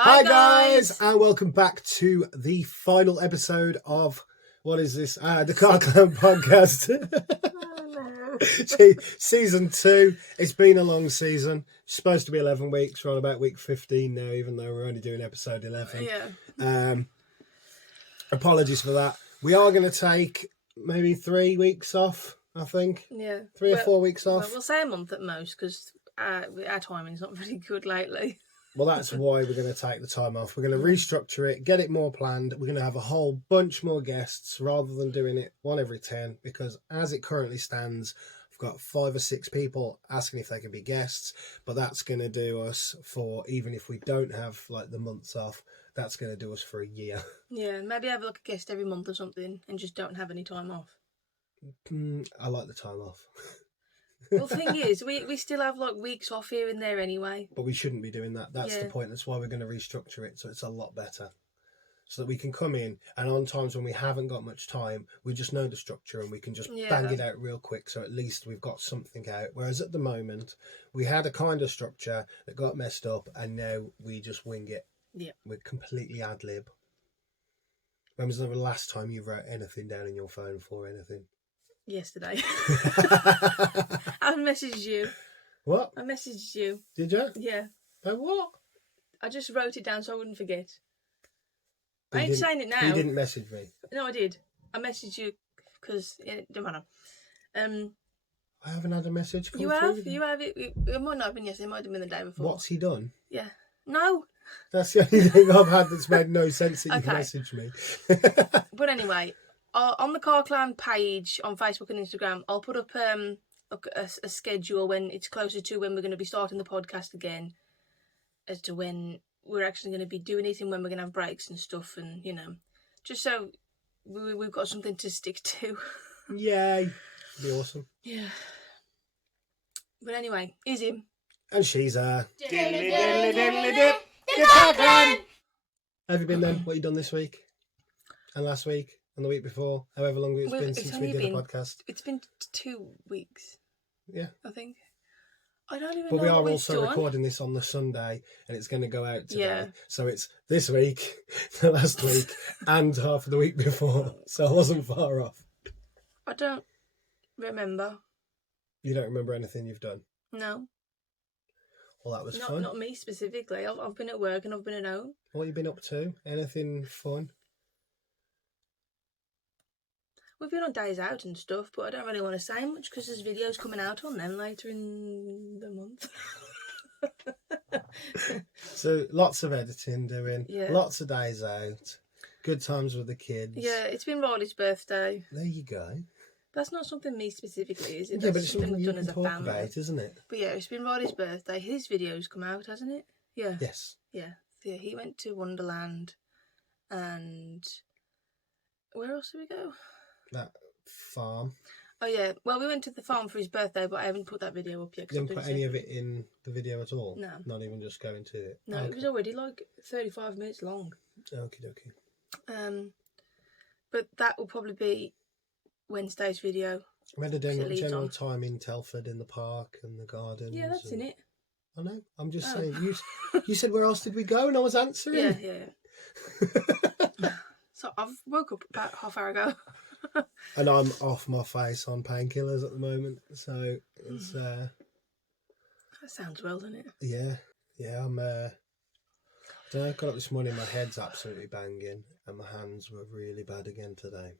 Hi guys, and welcome back to the final episode of what is this? The Carr podcast. Season 2. It's been a long season. It's supposed to be 11 weeks. We're on about week 15 now, even though we're only doing episode 11. Yeah. Apologies for that. We are going to take maybe 3 weeks off, I think. Yeah. 3 or 4 weeks off. Well, we'll say a month at most because our timing's not very good lately. Well, that's why we're going to take the time off. We're going to restructure it, get it more planned. We're going to have a whole bunch more guests rather than doing it one every 10, because as it currently stands, I've got 5 or 6 people asking if they can be guests, but that's going to do us for, even if we don't have like the months off, that's going to do us for a year. Yeah, maybe have like a guest every month or something and just don't have any time off. I like the time off. Well, the thing is, we still have like weeks off here and there anyway. But we shouldn't be doing that. That's the point. That's why we're going to restructure it so it's a lot better. So that we can come in, and on times when we haven't got much time, we just know the structure and we can just bang it out real quick, so at least we've got something out. Whereas at the moment, we had a kind of structure that got messed up, and now we just wing it. Yeah. We're completely ad-lib. When was the last time you wrote anything down in your phone for anything? Yesterday. I messaged you. What? I messaged you. Did you? Yeah. About what? I just wrote it down so I wouldn't forget. But I ain't saying it now. You didn't message me. No, I did. I messaged you because it don't matter. I haven't had a message come You through. have? You have it? It might not have been yesterday. It might have been the day before. What's he done? Yeah. No. That's the only thing I've had that's made no sense that you messaged me. But anyway, on the Carr Clan page on Facebook and Instagram, I'll put up a schedule when it's closer to when we're going to be starting the podcast again, as to when we're actually going to be doing it and when we're going to have breaks and stuff, and just so we've got something to stick to. Yay. It'd be awesome. Yeah. But anyway, he's him. And she's Diddly diddly diddly dip. The Carr Clan. Have you been then? What you done this week? And last week? And the week before? However long it's been since we did a podcast. It's been 2 weeks. Yeah. I think. I don't even know. But we are what also we've done. recording this on the Sunday, and it's going to go out today. Yeah. So it's this week, the last week, and half of the week before. So I wasn't far off. I don't remember. You don't remember anything you've done? No. Well, that was fun. Not me specifically. I've been at work and I've been at home. What have you been up to? Anything fun? We've been on days out and stuff, but I don't really want to say much because there's videos coming out on them later in the month. So lots of editing doing, Yeah. lots of days out, good times with the kids. Yeah, it's been Riley's birthday. There you go. That's not something me specifically, is it? Yeah, but That's it's something we've you done can as a talk family. about, isn't it? But yeah, it's been Riley's birthday. His video's come out, hasn't it? Yeah. Yes. Yeah. He went to Wonderland, and where else did we go? That farm. Oh yeah, well we went to the farm for his birthday, but I haven't put that video up yet. You didn't put any of it in the video at all? No. Not even just going to it? No, Okay. it was already like 35 minutes long. Okie dokie. But that will probably be Wednesday's video. We had a general on. time in Telford in the park and the gardens. Yeah, that's in it. I know. I'm just Oh. saying. You said where else did we go, and I was answering. Yeah. So I've woke up about half hour ago. And I'm off my face on painkillers at the moment, so it's That sounds well, doesn't it? yeah. I'm I don't know. Got up this morning, my head's absolutely banging, and my hands were really bad again today.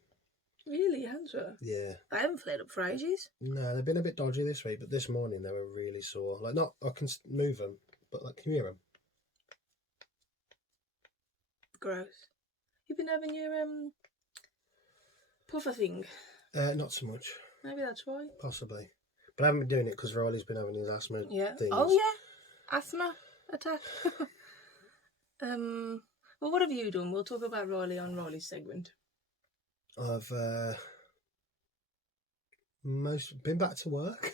Really, your hands were? Yeah. I haven't flared up for ages. No, they've been a bit dodgy this week, but this morning they were really sore. Like, not I can move them, but like, can you hear them? Gross. You've been having your puffer thing. Not so much, Maybe that's why. possibly. But I haven't been doing it because Riley's been having his asthma Yeah. things. Oh yeah, asthma attack. Well, what have you done? We'll talk about Riley on Riley's segment. I've been back to work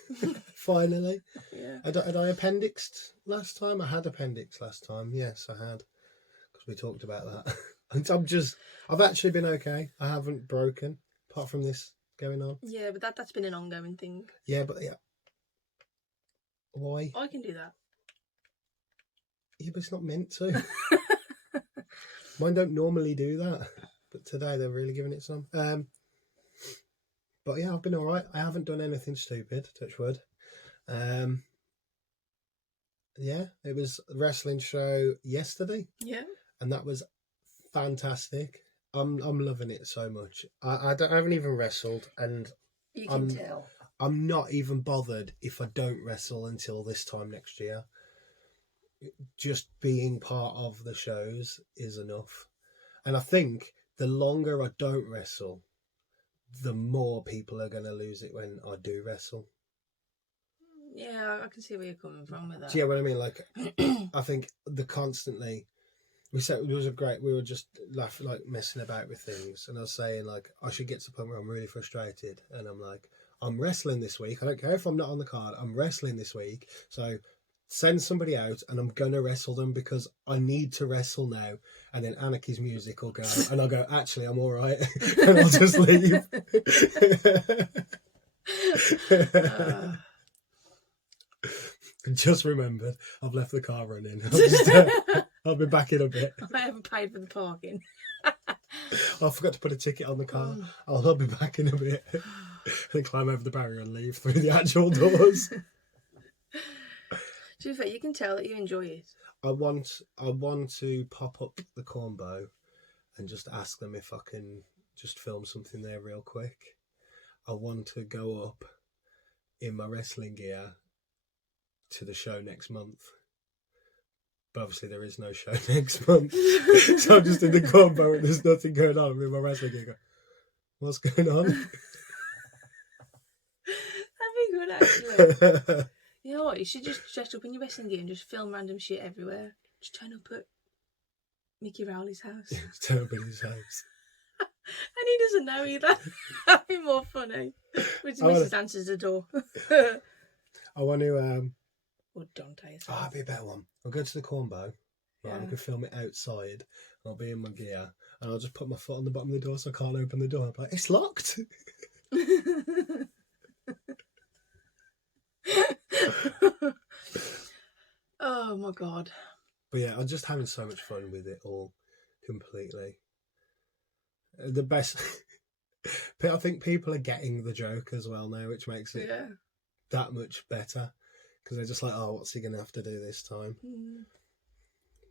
finally. Yeah. Had I appendixed last time? I had appendix last time. Yes, I had, because we talked about that. And I've actually been okay. I haven't broken, apart from this going on. Yeah, but that's been an ongoing thing. Yeah, but yeah. Why? I can do that. Yeah, but it's not meant to. Mine don't normally do that, but today they're really giving it some. But yeah, I've been all right. I haven't done anything stupid, touch wood. Yeah, it was a wrestling show yesterday, Yeah. and that was fantastic. I'm loving it so much. I haven't even wrestled, and You can tell. I'm not even bothered if I don't wrestle until this time next year. Just being part of the shows is enough. And I think the longer I don't wrestle, the more people are going to lose it when I do wrestle. Yeah, I can see where you're coming from with that. Do you know what I mean? Like, I think we said it was we were just laughing, like messing about with things. And I was saying, like, I should get to the point where I'm really frustrated. And I'm like, I'm wrestling this week. I don't care if I'm not on the card. I'm wrestling this week. So send somebody out and I'm going to wrestle them because I need to wrestle now. And then Anarchy's music will go. And I'll go, actually, I'm all right. And I'll just leave. Just remembered, I've left the car running. I'll be back in a bit. I haven't paid for the parking. I forgot to put a ticket on the car. I'll be back in a bit. And climb over the barrier and leave through the actual doors. To be fair, you can tell that you enjoy it. I want to pop up the Cornbow and just ask them if I can just film something there real quick. I want to go up in my wrestling gear to the show next month. But obviously there is no show next month. So I'm just in the Cornbow and there's nothing going on with my wrestling gear. What's going on? That'd be good, actually. You know what? You should just dress up in your wrestling gear and just film random shit everywhere. Just turn up at Mickey Rowley's house. Turn up in his house. And he doesn't know either. That'd be more funny. Which Mrs. answers the door. I want to... Or Dante. Oh, that'd be a better one. I'll go to the Cornbow. Right, Yeah. I can film it outside. I'll be in my gear. And I'll just put my foot on the bottom of the door so I can't open the door. I'm like, it's locked. Oh my god. But yeah, I'm just having so much fun with it all completely. The best... I think people are getting the joke as well now, which makes it that much better. Because they're just like, oh, what's he going to have to do this time? Mm.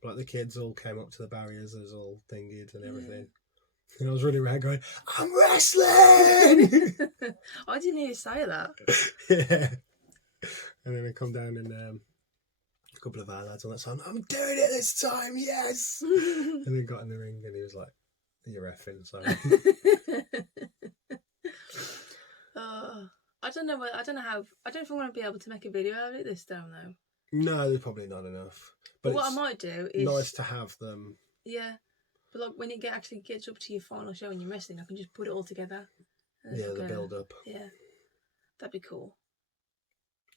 Like the kids all came up to the barriers, it was all dinged and everything. And I was really around going, I'm wrestling! I didn't hear you say that. Yeah. And then I come down and a couple of our lads on that side, I'm doing it this time, yes! And then got in the ring and he was like, you're effing, so. I don't know how. I don't think I'm going to be able to make a video of it this time though. No, there's probably not enough. But what I might do is nice to have them. Yeah, but like when it actually gets up to your final show and you're wrestling, I can just put it all together. Yeah, the build up. Yeah, that'd be cool.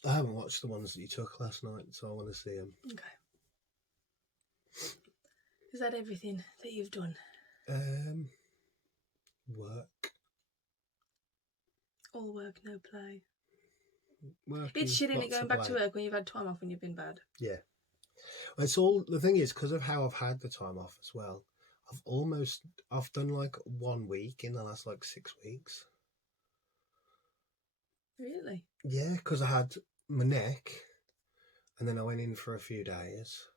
I haven't watched the ones that you took last night, so I want to see them. Okay. Is that everything that you've done? Work. All work, no play. Working, It's shit, isn't it, lots going of back to play. work when you've had time off when you've been bad? Yeah. It's all, the thing is, because of how I've had the time off as well, I've done like 1 week in the last like 6 weeks. Really? Yeah, because I had my neck, and then I went in for a few days,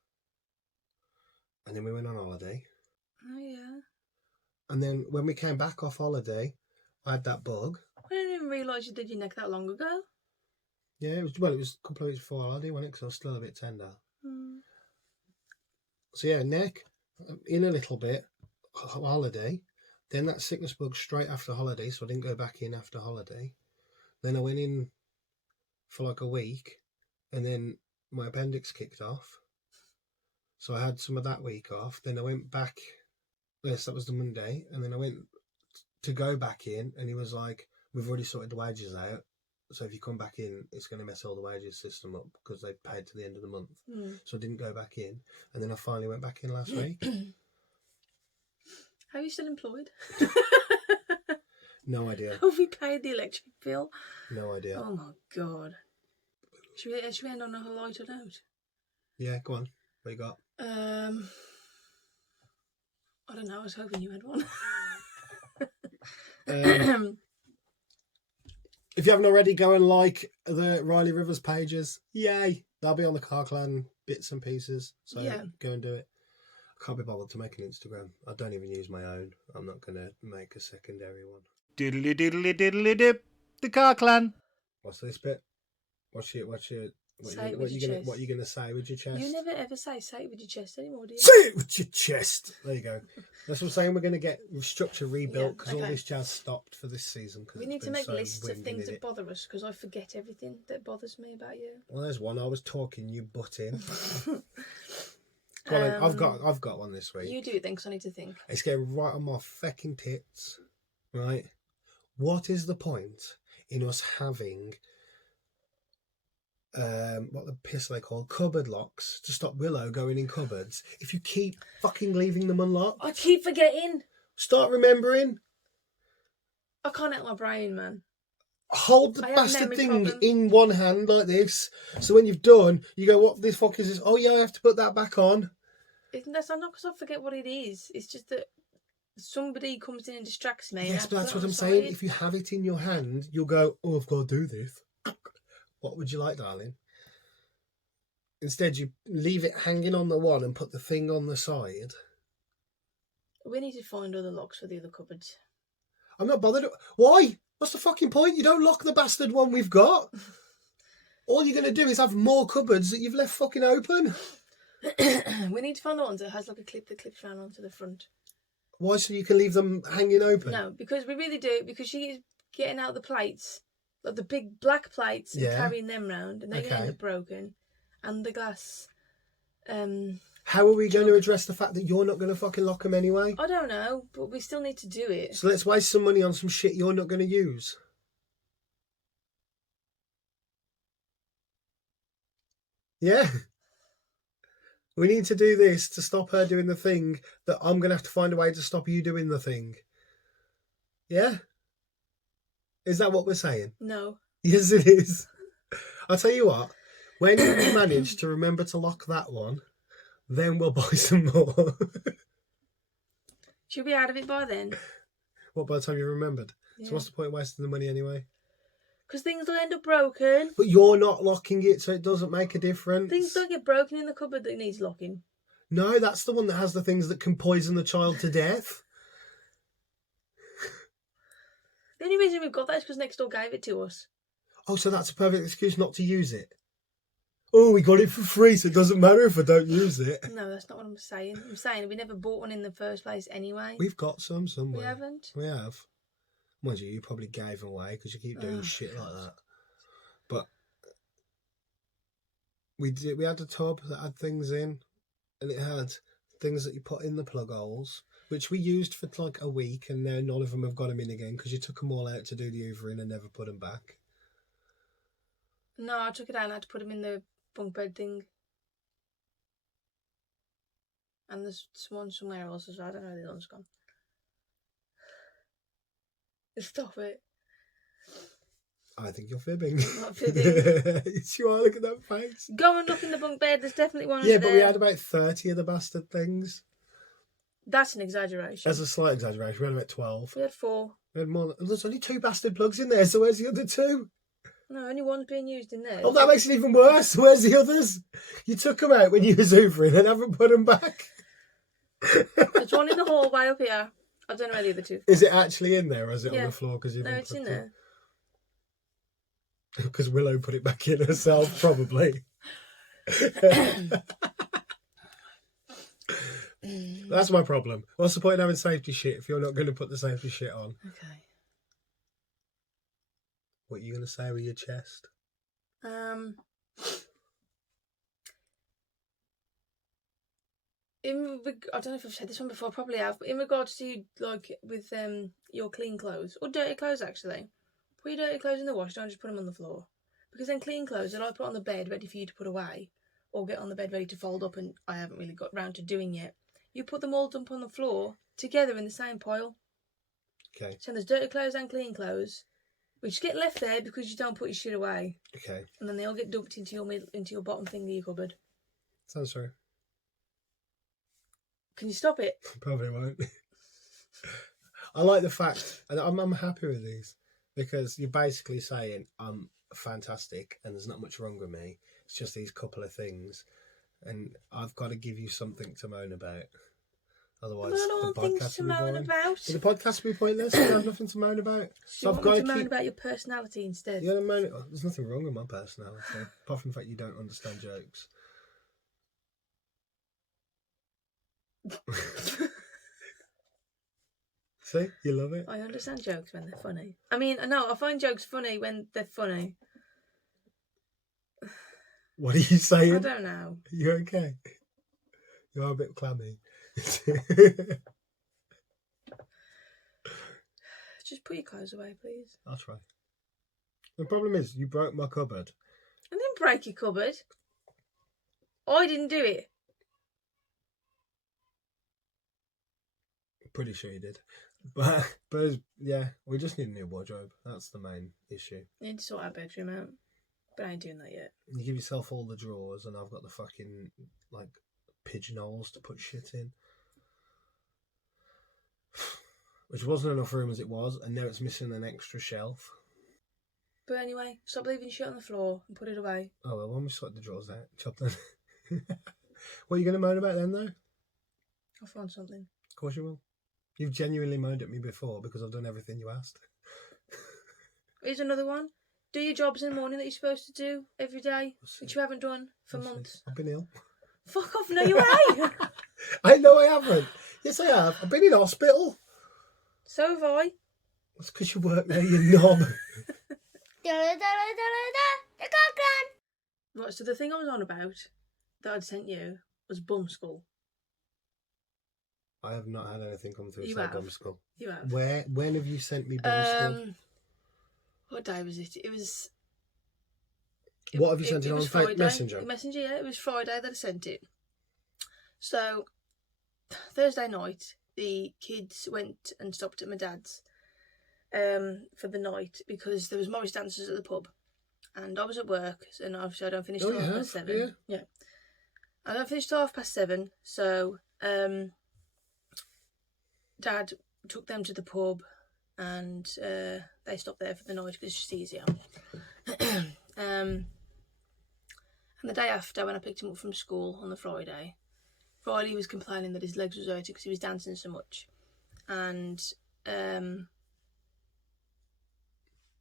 and then we went on holiday. Oh yeah. And then when we came back off holiday, I had that bug. I didn't even realise you did your neck that long ago. Yeah, it was a couple of weeks before holiday, wasn't it? Because I was still a bit tender. Mm. So yeah, neck in a little bit, holiday. Then that sickness bug straight after holiday, so I didn't go back in after holiday. Then I went in for like a week, and then my appendix kicked off. So I had some of that week off. Then I went back. Yes, that was the Monday, and then I went to go back in, and he was like, "We've already sorted the wages out. So if you come back in, it's going to mess all the wages system up because they paid to the end of the month." So I didn't go back in, and then I finally went back in last week. Are you still employed? No idea. Have we paid the electric bill? No idea. Oh my god. Should we end on a lighter note? Yeah, go on. What you got? don't know. I was hoping you had one. If you haven't already, go and like the Riley Rivers pages. Yay! They'll be on the Carr Clan bits and pieces. So go and do it. I can't be bothered to make an Instagram. I don't even use my own. I'm not going to make a secondary one. Diddly diddly diddly dip. The Carr Clan. What's this bit? What you gonna say with your chest? You never ever say it with your chest anymore, do you? Say it with your chest. There you go. That's what I'm saying. We're going to get structure rebuilt because all this jazz stopped for this season. We need to make lists of things that bother us because I forget everything that bothers me about you. Well, there's one. I was talking, you butt in. I've got one this week. You do it then, because I need to think. It's getting right on my fucking tits. Right? What is the point in us having what the piss are they called? Cupboard locks to stop Willow going in cupboards if you keep fucking leaving them unlocked? I keep forgetting. Start remembering. I can't help my brain, man. Hold the bastard thing in one hand like this. So when you've done, you go, what the fuck is this? Oh yeah, I have to put that back on. That's not because I forget what it is. It's just that somebody comes in and distracts me. Yes, but that's what I'm saying. If you have it in your hand, you'll go, oh, I've got to do this. What would you like, darling? Instead, you leave it hanging on the one and put the thing on the side. We need to find other locks for the other cupboards. I'm not bothered. Why? What's the fucking point? You don't lock the bastard one we've got. All you're going to do is have more cupboards that you've left fucking open. We need to find the ones that has like a clip that clips round onto the front. Why? So you can leave them hanging open? No, because we really do. Because she is getting out the plates, like the big black plates, and carrying them round, and they're going to end up broken. And the glass. How are we going to address the fact that you're not going to fucking lock them anyway? I don't know, but we still need to do it. So let's waste some money on some shit you're not going to use. Yeah. We need to do this to stop her doing the thing that I'm going to have to find a way to stop you doing the thing. Yeah? Is that what we're saying? No. Yes, it is. I'll tell you what. When you manage to remember to lock that one, then we'll buy some more. She'll be out of it by then. What, by the time you remembered? Yeah. So what's the point of wasting the money anyway? Because things will end up broken. But you're not locking it, so it doesn't make a difference. Things don't get broken in the cupboard that needs locking. No, that's the one that has the things that can poison the child to death. The only reason we've got that is because next door gave it to us. Oh, so that's a perfect excuse not to use it. Oh, we got it for free, so it doesn't matter if I don't use it. No, that's not what I'm saying. I'm saying we never bought one in the first place anyway. We've got some somewhere. We haven't? We have. Mind you probably gave them away because you keep doing shit like that. But we had a tub that had things in, and it had things that you put in the plug holes, which we used for like a week, and now none of them have got them in again because you took them all out to do the hoovering and never put them back. No, I took it out and I had to put them in the bunk bed thing. And there's one somewhere else as well. I don't know where the other one's gone. Stop it. I think you're fibbing. I'm not fibbing. Yes, you are. Look at that face. Go and look in the bunk bed. There's definitely one Yeah, under but there. we had about 30 of the bastard things. That's an exaggeration. That's a slight exaggeration. We had about 12. We had 4. We had more. There's only 2 bastard plugs in there, so where's the other 2? No, only one's being used in there. Oh, that makes it even worse. Where's the others? You took them out when you was hoovering and haven't put them back. There's one in the hallway up here. I don't know where the other 2. Is it actually in there, or is it on the floor? No, it's in there. Because Willow put it back in herself, probably. That's my problem. What's the point in having safety shit if you're not going to put the safety shit on? Okay. What are you going to say with your chest? I don't know if I've said this one before, probably have, but in regards to, like, with your clean clothes, or dirty clothes actually, put your dirty clothes in the wash, don't just put them on the floor. Because then clean clothes, I like put on the bed ready for you to put away, or get on the bed ready to fold up, and I haven't really got round to doing yet. You put them all dump on the floor, together in the same pile. Okay. So there's dirty clothes and clean clothes, which get left there because you don't put your shit away. Okay. And then they all get dumped into your bottom thing of your cupboard. Sounds true. Can you stop it? Probably won't. I like the fact, and I'm happy with these, because you're basically saying I'm fantastic and there's not much wrong with me. It's just these couple of things, and I've got to give you something to moan about. Otherwise, Well, I don't the want things podcast to will be moan boring. about. The podcast will be pointless. I have nothing to moan about. So I've got to moan about your personality instead. You're gonna moan. There's nothing wrong with my personality, apart from the fact you don't understand jokes. See, you love it. I understand jokes when they're funny. I mean, no, I find jokes funny when they're funny. What are you saying? I don't know. You okay? You are a bit clammy. Just put your clothes away, please. I'll try. The problem is, you broke my cupboard. I didn't break your cupboard. I didn't do it. Pretty sure you did. But yeah, we just need a new wardrobe. That's the main issue. I need to sort our bedroom out. But I ain't doing that yet. You give yourself all the drawers, and I've got the fucking, like, pigeonholes to put shit in. Which wasn't enough room as it was, and now it's missing an extra shelf. But anyway, stop leaving shit on the floor and put it away. Oh, well, when we sort the drawers out, chop them. What are you going to moan about then, though? I'll find something. Of course you will. You've genuinely moaned at me before because I've done everything you asked. Here's another one. Do your jobs in the morning that you're supposed to do every day, which you haven't done for months. I've been ill. Fuck off, no you ain't. I know I haven't. Yes, I have. I've been in hospital. So have I. That's because you work there, you knob. Right, so the thing I was on about that I'd sent you was bum skull. I have not had anything come through You say have. bum skull. You have. When have you sent me bum skull? What day was it? It was. What have you sent it on was Friday. Messenger? Messenger, yeah. It was Friday that I sent it. So, Thursday night, the kids went and stopped at my dad's for the night because there was Morris dancers at the pub. And I was at work, and obviously I don't finish till 7:30. Yeah. I don't finish till 7:30, so Dad took them to the pub, and they stopped there for the night because it's just easier. And the day after, when I picked him up from school on the Friday he was complaining that his legs was hurting because he was dancing so much, and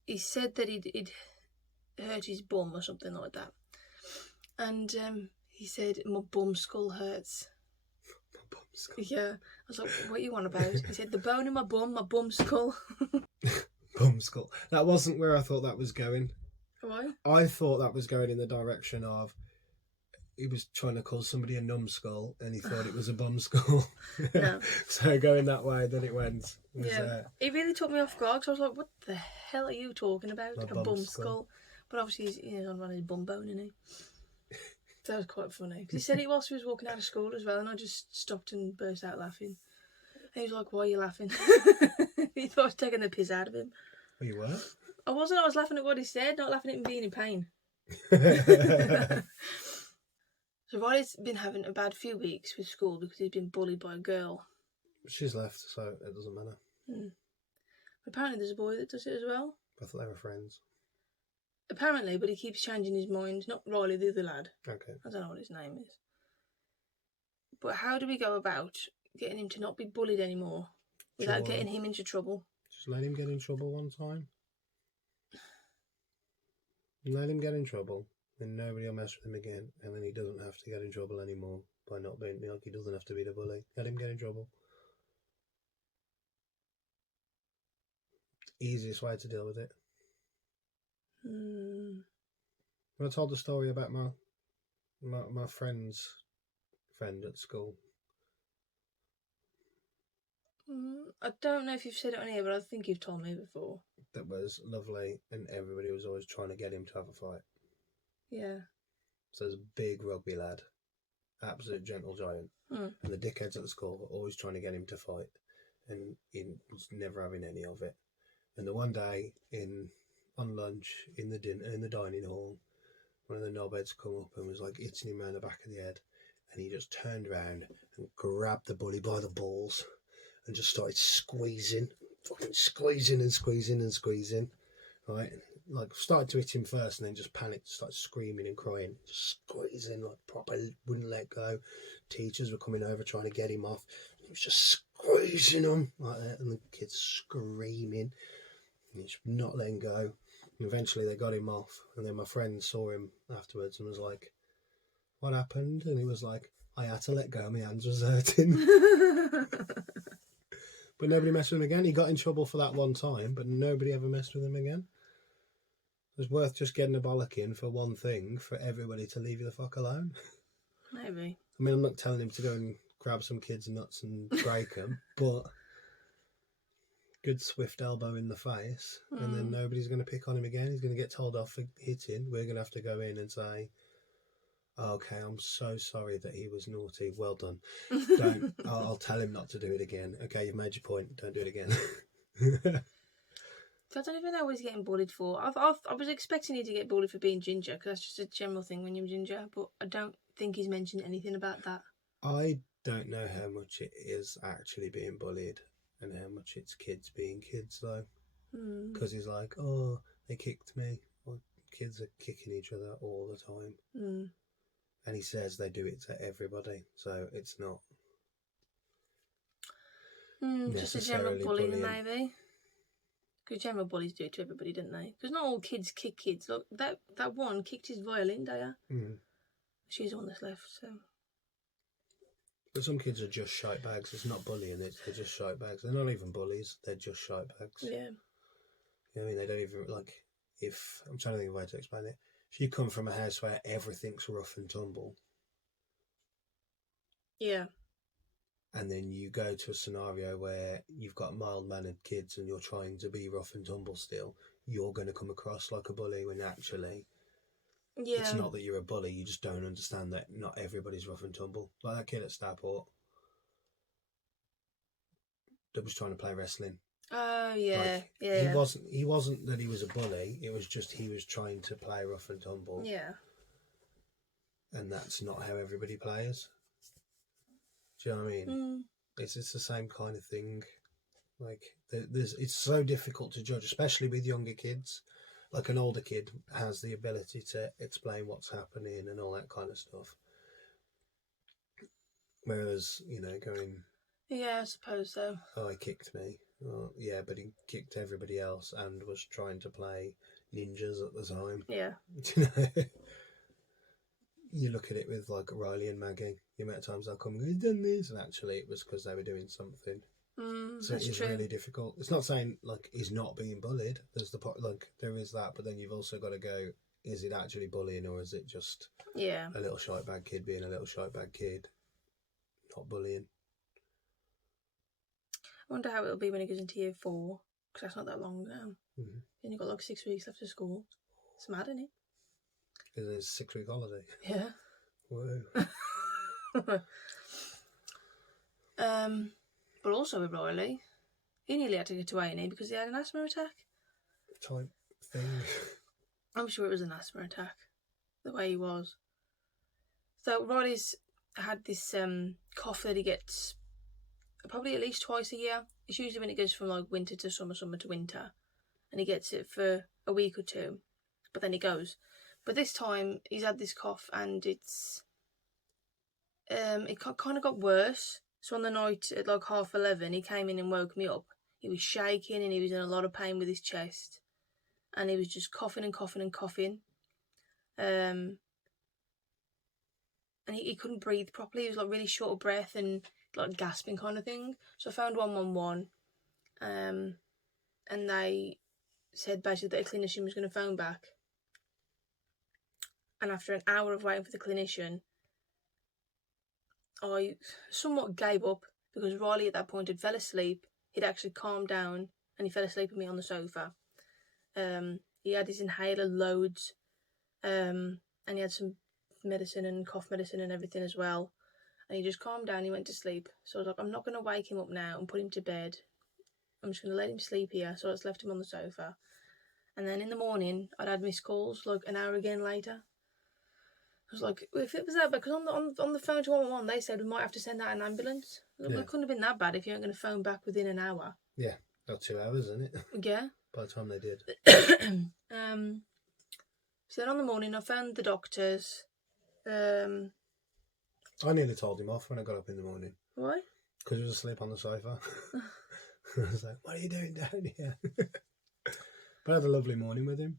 he said that he'd hurt his bum or something like that, and he said my bum skull hurts. My bum skull. Yeah, I was like, what are you on about? He said the bone in my bum skull. Bum skull. That wasn't where I thought that was going. Why? I thought that was going in the direction of he was trying to call somebody a numbskull and he thought it was a bum skull. No. So going that way, then it went. It was, Yeah, it really took me off guard because I was like, what the hell are you talking about? My A bum bum skull. skull. But obviously he's on his bum bone, isn't he? That was quite funny. 'Cause he said it whilst he was walking out of school as well, and I just stopped and burst out laughing. And he was like, why are you laughing? He thought I was taking the piss out of him. Oh, you were? I wasn't. I was laughing at what he said, not laughing at him being in pain. So Riley's been having a bad few weeks with school because he's been bullied by a girl. She's left, so it doesn't matter. Apparently there's a boy that does it as well. I thought they were friends. Apparently, but he keeps changing his mind. Not Riley, the other lad. Okay. I don't know what his name is. But how do we go about getting him to not be bullied anymore without Sure. getting him into trouble? Just let him get in trouble one time. Let him get in trouble, then nobody will mess with him again, and then he doesn't have to get in trouble anymore by not being, like, he doesn't have to be the bully. Let him get in trouble. Easiest way to deal with it. I told the story about my friend's friend at school. I don't know if you've said it on here, but I think you've told me before. That was lovely, and everybody was always trying to get him to have a fight. Yeah. So there's a big rugby lad, absolute gentle giant, and the dickheads at the school were always trying to get him to fight, and he was never having any of it. And the one day on lunch in the dining hall, one of the knobheads come up and was like hitting him around the back of the head, and he just turned around and grabbed the bully by the balls and just started squeezing, fucking squeezing and squeezing and squeezing, right? Like, started to hit him first and then just panicked, started screaming and crying, just squeezing, like, proper, wouldn't let go. Teachers were coming over trying to get him off. He was just squeezing him like that, and the kids screaming. And he's not letting go. And eventually they got him off, and then my friend saw him afterwards and was like, "What happened?" And he was like, "I had to let go, my hands was hurting." But nobody messed with him again. He got in trouble for that one time, but nobody ever messed with him again. It was worth just getting a bollocking for one thing, for everybody to leave you the fuck alone. Maybe. I mean, I'm not telling him to go and grab some kids' nuts and break them, but good swift elbow in the face, and then nobody's going to pick on him again. He's going to get told off for hitting. We're going to have to go in and say, "Okay, I'm so sorry that he was naughty. Well done. Don't. I'll tell him not to do it again. Okay, you've made your point. Don't do it again." I don't even know what he's getting bullied for. I was expecting you to get bullied for being ginger, because that's just a general thing when you're ginger, but I don't think he's mentioned anything about that. I don't know how much it is actually being bullied and how much it's kids being kids, though. Because he's like, "Oh, they kicked me." Well, kids are kicking each other all the time. And he says they do it to everybody, so it's not just a general necessarily bullying, bullying. maybe. Because general bullies do it to everybody, don't they? Because not all kids kick kids. Look, that one kicked his violin, Daya. She's the one that's left, so. But some kids are just shite bags. It's not bullying, they're just shite bags. They're not even bullies, they're just shite bags. Yeah. You know what I mean? They don't even, like, if, I'm trying to think of a way to explain it. If you come from a house where everything's rough and tumble, Yeah. and then you go to a scenario where you've got mild-mannered kids and you're trying to be rough and tumble still, you're going to come across like a bully when actually it's not that you're a bully, you just don't understand that not everybody's rough and tumble. Like that kid at Starport that was trying to play wrestling. Oh, yeah. Like, yeah. He wasn't that he was a bully, it was just he was trying to play rough and tumble. Yeah. And that's not how everybody plays. Do you know what I mean? It's the same kind of thing. Like, it's so difficult to judge, especially with younger kids. Like, an older kid has the ability to explain what's happening and all that kind of stuff. Whereas, you know, going... Yeah, I suppose so. "Oh, he kicked me." Well, yeah, but he kicked everybody else and was trying to play ninjas at the time. Yeah. You know? You look at it with, like, Riley and Maggie. The amount of times they'll come and go, "He's done this," and actually it was because they were doing something. So that's it's true. really difficult. It's not saying, like, he's not being bullied. There's there is that, but then you've also got to go, is it actually bullying or is it just Yeah. a little shite bag kid being a little shite bag kid, not bullying? I wonder how it'll be when he goes into year 4, because that's not that long now. And you've got like 6 weeks left of school. It's mad, isn't it? Because it's a 6-week holiday. Yeah. Whoa. But also with Riley, he nearly had to go to A&E because he had an asthma attack. Type thing. I'm sure it was an asthma attack, the way he was. So Riley's had this cough that he gets probably at least twice a year. It's usually when it goes from like winter to summer, summer to winter, and he gets it for a week or two, but then he goes. But this time he's had this cough and it kind of got worse. So on the night at like 11:30, he came in and woke me up. He was shaking and he was in a lot of pain with his chest, and he was just coughing and coughing and coughing. And he couldn't breathe properly. He was like really short of breath and like gasping kind of thing. So I found 111, and they said basically that a clinician was going to phone back. And after an hour of waiting for the clinician, I somewhat gave up because Riley at that point had fell asleep. He'd actually calmed down and he fell asleep with me on the sofa. He had his inhaler loads, and he had some medicine and cough medicine and everything as well. And he just calmed down, he went to sleep. So I was like, I'm not going to wake him up now and put him to bed. I'm just going to let him sleep here. So I just left him on the sofa. And then in the morning, I'd had missed calls like an hour again later. was like, if it was that bad, because on the phone to 111, they said we might have to send out an ambulance. It couldn't have been that bad if you weren't going to phone back within an hour. Yeah, got 2 hours, isn't it? Yeah. By the time they did. So then on the morning, I phoned the doctors. I nearly told him off when I got up in the morning. Why? Because he was asleep on the sofa. I was like, what are you doing down here? But I had a lovely morning with him.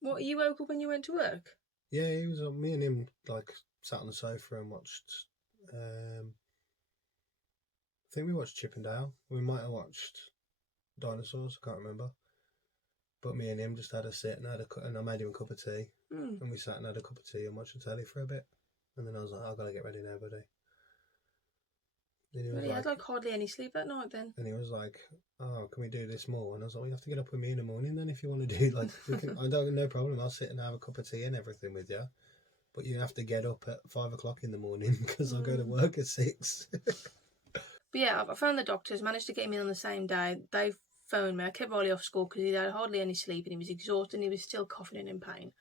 What, you woke up when you went to work? Yeah, he was. Me and him like sat on the sofa and watched. I think we watched Chip and Dale. We might have watched Dinosaurs. I can't remember. But me and him just had a sit and I made him a cup of tea, and we sat and had a cup of tea and watched the telly for a bit. And then I was like, I've got to get ready now, buddy. But he had like hardly any sleep that night then. And he was like, oh, can we do this more? And I was like, well, you have to get up with me in the morning then if you want to do like, I don't, no problem. I'll sit and have a cup of tea and everything with you. But you have to get up at 5 o'clock in the morning because I go to work at 6. But yeah, I found the doctors, managed to get him in on the same day. They phoned me. I kept Riley off school because he had hardly any sleep and he was exhausted and he was still coughing and in pain.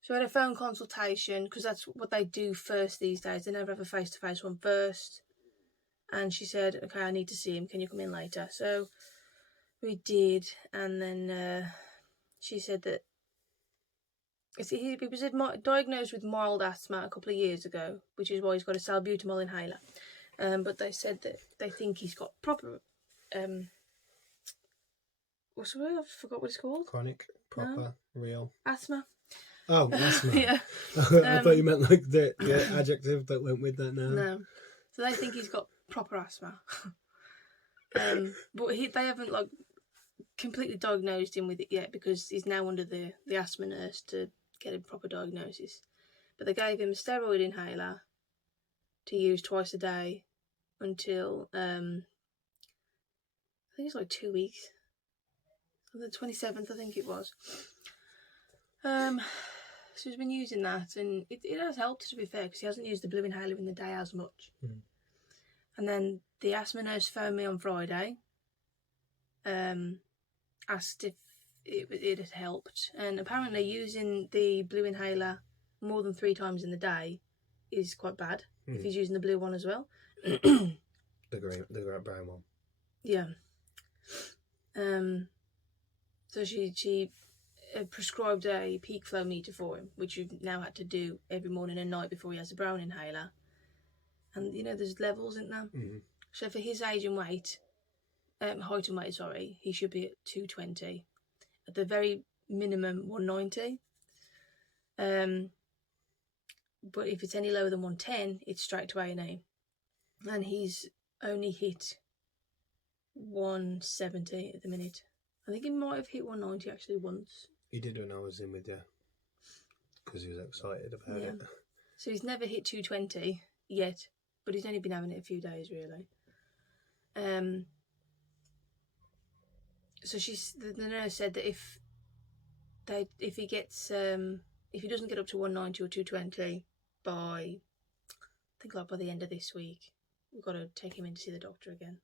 So I had a phone consultation because that's what they do first these days. They never have a face-to-face one first. And she said, okay, I need to see him. Can you come in later? So we did. And then she said that he was diagnosed with mild asthma a couple of years ago, which is why he's got a salbutamol inhaler. But they said that they think he's got proper... what's the word? I forgot what it's called. Chronic, proper, real. Asthma. Oh, asthma. Yeah. I thought you meant like the adjective that went with that now. No. So they think he's got proper asthma. But they haven't like completely diagnosed him with it yet because he's now under the asthma nurse to get a proper diagnosis. But they gave him a steroid inhaler to use twice a day until I think it's like 2 weeks. On the 27th, I think it was. So he's been using that, and it has helped, to be fair, because he hasn't used the blue inhaler in the day as much. And then the asthma nurse phoned me on Friday, asked if it had helped, and apparently using the blue inhaler more than 3 times in the day is quite bad if he's using the blue one as well. The brown one. Yeah. So she prescribed a peak flow meter for him, which you've now had to do every morning and night before he has a brown inhaler. And you know, there's levels in there. So for his age and weight, height and weight, sorry, he should be at 220. At the very minimum, 190. But if it's any lower than 110, it's straight to A&E. And he's only hit 170 at the minute. I think he might have hit 190 actually once. He did when I was in with you, because he was excited about it. So he's never hit 220 yet, but he's only been having it a few days really. So the nurse said that if he gets if he doesn't get up to 190 or 220 by, I think like by the end of this week, we've got to take him in to see the doctor again.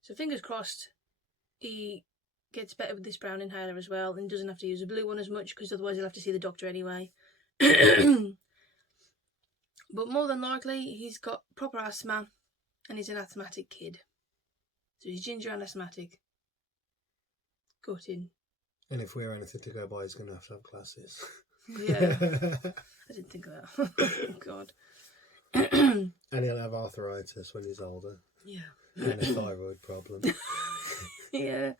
So fingers crossed he gets better with this brown inhaler as well and doesn't have to use a blue one as much, because otherwise he'll have to see the doctor anyway. But more than likely he's got proper asthma and he's an asthmatic kid. So he's ginger and asthmatic. Gutting. And if we're anything to go by, he's going to have glasses. Yeah. I didn't think of that. Oh, God. And he'll have arthritis when he's older. Yeah. And a thyroid problem. Yeah.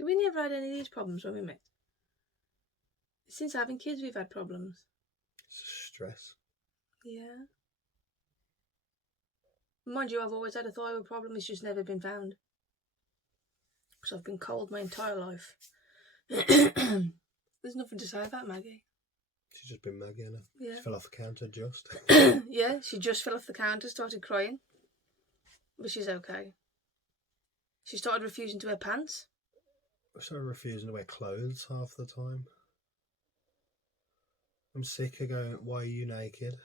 We never had any of these problems when we met. Since having kids, we've had problems. Stress. Yeah. Mind you, I've always had a thyroid problem. It's just never been found. Because I've been cold my entire life. There's nothing to say about Maggie. She's just been Maggie, hasn't she? Yeah. She fell off the counter just. Yeah, she just fell off the counter, started crying. But she's okay. She started refusing to wear pants. I started refusing to wear clothes half the time. I'm sick of going, why are you naked?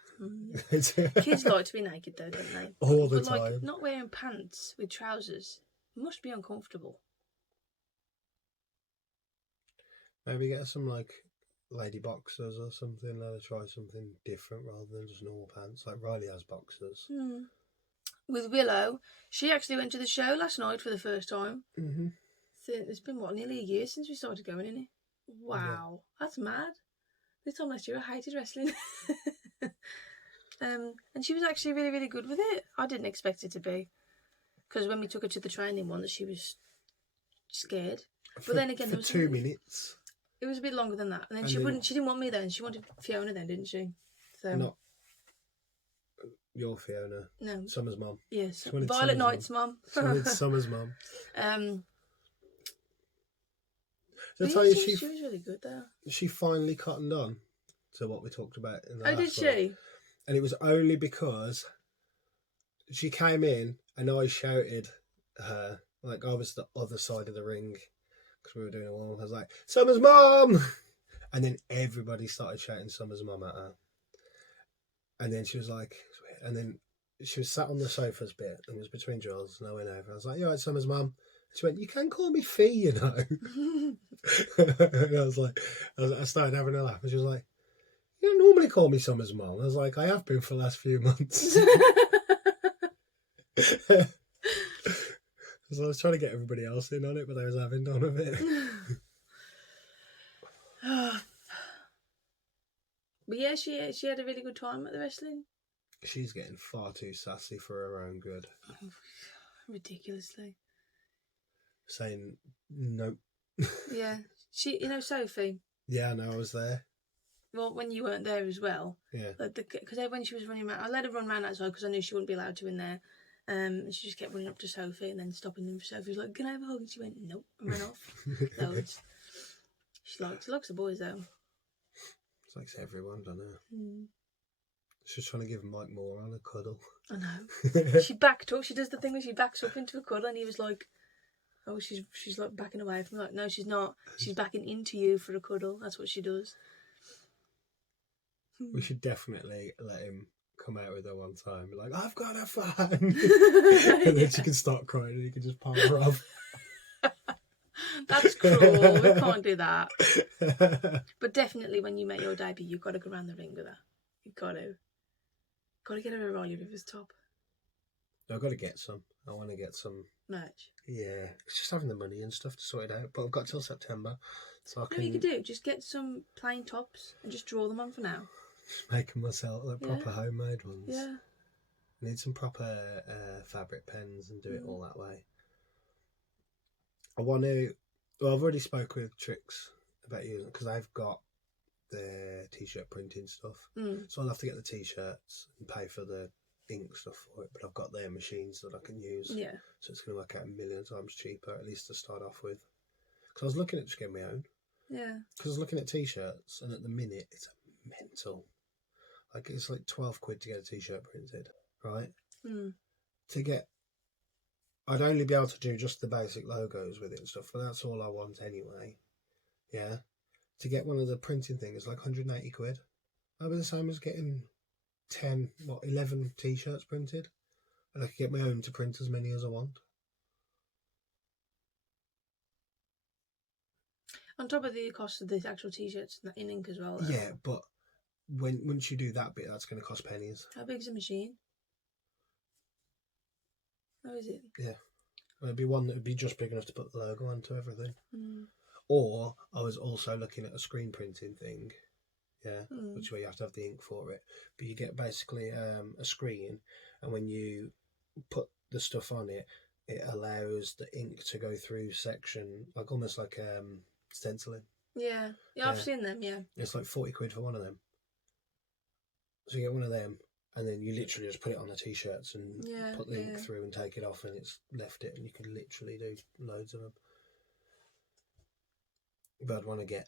Kids like to be naked though, don't they? All the but time. Like, not wearing pants with trousers must be uncomfortable. Maybe get some like lady boxers or something. Let her try something different rather than just normal pants. Like Riley has boxers. With Willow, she actually went to the show last night for the first time. Mm-hmm. So it's been nearly a year since we started going, isn't it? Wow, that's mad. This time last year I hated wrestling. And she was actually really, really good with it. I didn't expect it to be, because when we took her to the training one, she was scared. But then again, for 2 minutes. It was a bit longer than that, and then she didn't want me then. She wanted Fiona then, didn't she? So not your Fiona. No, Summer's mum. Yes, Violet Knight's mum. Summer's mum. So tell you, she was really good there. She finally cottoned on to what we talked about in the last did she? And it was only because she came in and I shouted her, like I was the other side of the ring because we were doing a warm. I was like, Summer's mum! And then everybody started shouting Summer's mum at her. And then she was like, and then she was sat on the sofa's bit and it was between drills and I went over. I was like, you alright, Summer's mum? She went, you can call me Fee, you know. And I was like, I started having a laugh and she was like, you don't normally call me Summer's mum. I was like, I have been for the last few months. So I was trying to get everybody else in on it, but they was having none of it. But yeah, she had a really good time at the wrestling. She's getting far too sassy for her own good. Ridiculously. Saying nope. Yeah. Sophie. Yeah, I know, I was there. Well, when you weren't there as well. Yeah. Because when she was running around, I let her run around outside because I knew she wouldn't be allowed to in there. And she just kept running up to Sophie and then stopping them. Sophie was like, can I have a hug? And she went, nope, and ran off. She likes the boys though. It's like everyone, don't know. She's trying to give Mike Moran a cuddle. I know. She backed up. She does the thing where she backs up into a cuddle, and he was like, "Oh, she's like backing away from me." Like, no, she's not. She's backing into you for a cuddle. That's what she does. We should definitely let him come out with her one time. Be like, I've got a fan. And then she can start crying and he can just palm her off. That's cruel. We can't do that. But definitely when you make your debut, you've got to go around the ring with her. You've got to get her a Riley Rivers top. I've got to get some. I want to get some merch. Yeah, it's just having the money and stuff to sort it out. But I've got till September, so I can. You could do just get some plain tops and just draw them on for now. Make them myself, like proper homemade ones. Yeah. I need some proper fabric pens and do it all that way. I want to. Well, I've already spoke with Trix about using it because I've got the t-shirt printing stuff. So I'll have to get the t-shirts and pay for the ink stuff for it. But I've got their machines that I can use. Yeah. So it's going to work out a million times cheaper, at least to start off with. Because I was looking at just getting my own. Yeah. Because I was looking at t-shirts, and at the minute it's mental. Like it's like £12 to get a t-shirt printed, right? To get, I'd only be able to do just the basic logos with it and stuff, but that's all I want anyway. Yeah. To get one of the printing things is like £180. That'd be the same as getting 11 t-shirts printed, and I could get my own to print as many as I want. On top of the cost of the actual t-shirts in ink as well. Yeah, but once you do that bit, that's going to cost pennies. How big's the machine? How is it? Yeah. It'd be one that would be just big enough to put the logo onto everything. Or I was also looking at a screen printing thing, which is where you have to have the ink for it. But you get basically a screen, and when you put the stuff on it, it allows the ink to go through section, like almost like stenciling. Yeah, I've seen them. Yeah, it's like £40 for one of them. So you get one of them, and then you literally just put it on the t-shirts and put the ink through and take it off, and it's left it, and you can literally do loads of them. But I'd want to get